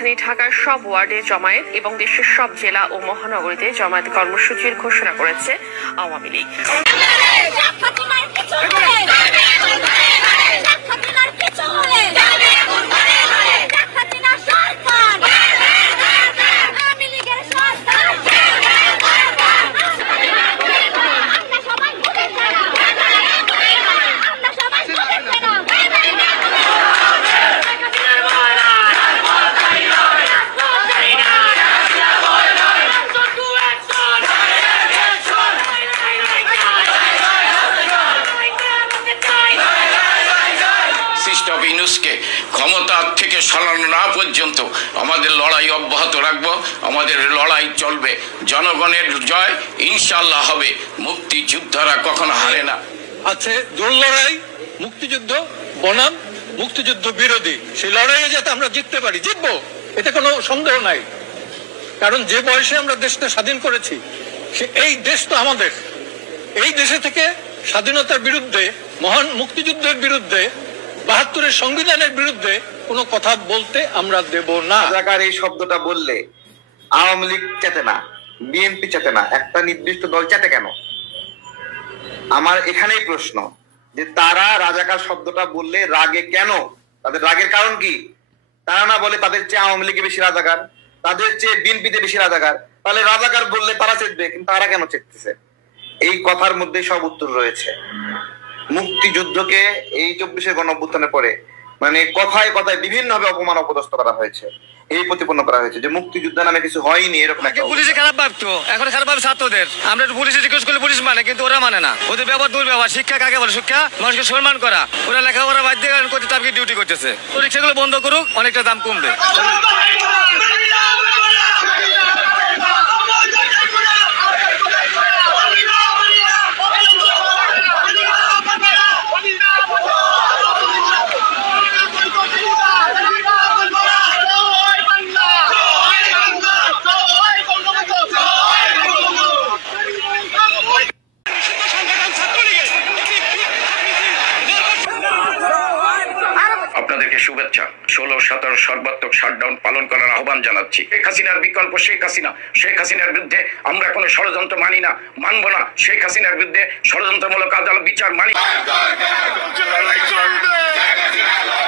রাজধানী ঢাকার সব ওয়ার্ডে জমায়েত এবং দেশের সব জেলা ও মহানগরীতে জমায়েত কর্মসূচির ঘোষণা করেছে আওয়ামী লীগ। ক্ষমতা থেকে সরানো না পর্যন্ত আমাদের লড়াই অব্যাহত রাখবো, আমাদের লড়াই চলবে। জনগণের জয় ইনশাআল্লাহ হবে, মুক্তিযোদ্ধারা কখনো হারে না। আছে জোর লড়াই, মুক্তিযুদ্ধ বনাম মুক্তিযুদ্ধ বিরোধী, সেই লড়াইয়ে যাতে আমরা জিততে পারি, জিতবো, এটা কোনো সন্দেহ নাই। কারণ যে বয়সে আমরা দেশটা স্বাধীন করেছি, এই দেশ তো আমাদের। এই দেশে থেকে স্বাধীনতার বিরুদ্ধে, মহান মুক্তিযুদ্ধের বিরুদ্ধে, ৭২-এর সংবিধানের বিরুদ্ধে কোনো কথা বলতে আমরা দেব না। রাজাকার এই শব্দটা বললে আওয়ামী লীগ চেতে না, বিএনপি চেতে না, একটা নির্দিষ্ট দল চেতে কেন? আমার এখানেই প্রশ্ন যে তারা রাজাকার শব্দটা বললে রাগে কেন? তাদের রাগের কারণ কি? তারা না বলে তাদের চেয়ে আওয়ামী লীগে বেশি রাজাকার, তাদের চেয়ে বিএনপিতে বেশি রাজাকার, তাহলে রাজাকার বললে তারা চেতবে, কিন্তু তারা কেন চেততেছে? এই কথার মধ্যে সব উত্তর রয়েছে। মুক্তিযুদ্ধকে এই ২৪শে গণঅভ্যুত্থানের পরে মানে কথায় কথায় বিভিন্ন ভাবে অপমান অপদস্থ করা হয়েছে, এই প্রতিপন্ন করা হয়েছে যে মুক্তিযুদ্ধ নামে কিছু হয়নি, এরকম একটা। পুলিশে খারাপ ভাবতো, এখন খারাপ ভাবে ছাত্রদের। আমরা একটু পুলিশে রিকোয়েস্ট করলে পুলিশ মানে, কিন্তু ওরা মানে না। ওদের ব্যবহার দুর্ব্যবহার। শিক্ষা কাকে বলে? শিক্ষা মানুষকে সম্মান করা। ওরা লেখাপড়া বাদ দিয়ে করতে তাকে ডিউটি করতেছে। তো রিক্সাগুলো বন্ধ করুক, অনেকটা দাম কমবে। আপনাদেরকে শুভেচ্ছা। ১৬-১৭ সর্বাত্মক শাটডাউন পালন করার আহ্বান জানাচ্ছি। শেখ হাসিনার বিকল্প শেখ হাসিনা। শেখ হাসিনার বিরুদ্ধে আমরা কোনো ষড়যন্ত্র মানি না, মানব না। শেখ হাসিনার বিরুদ্ধে ষড়যন্ত্রমূলক আদালত বিচার মানি।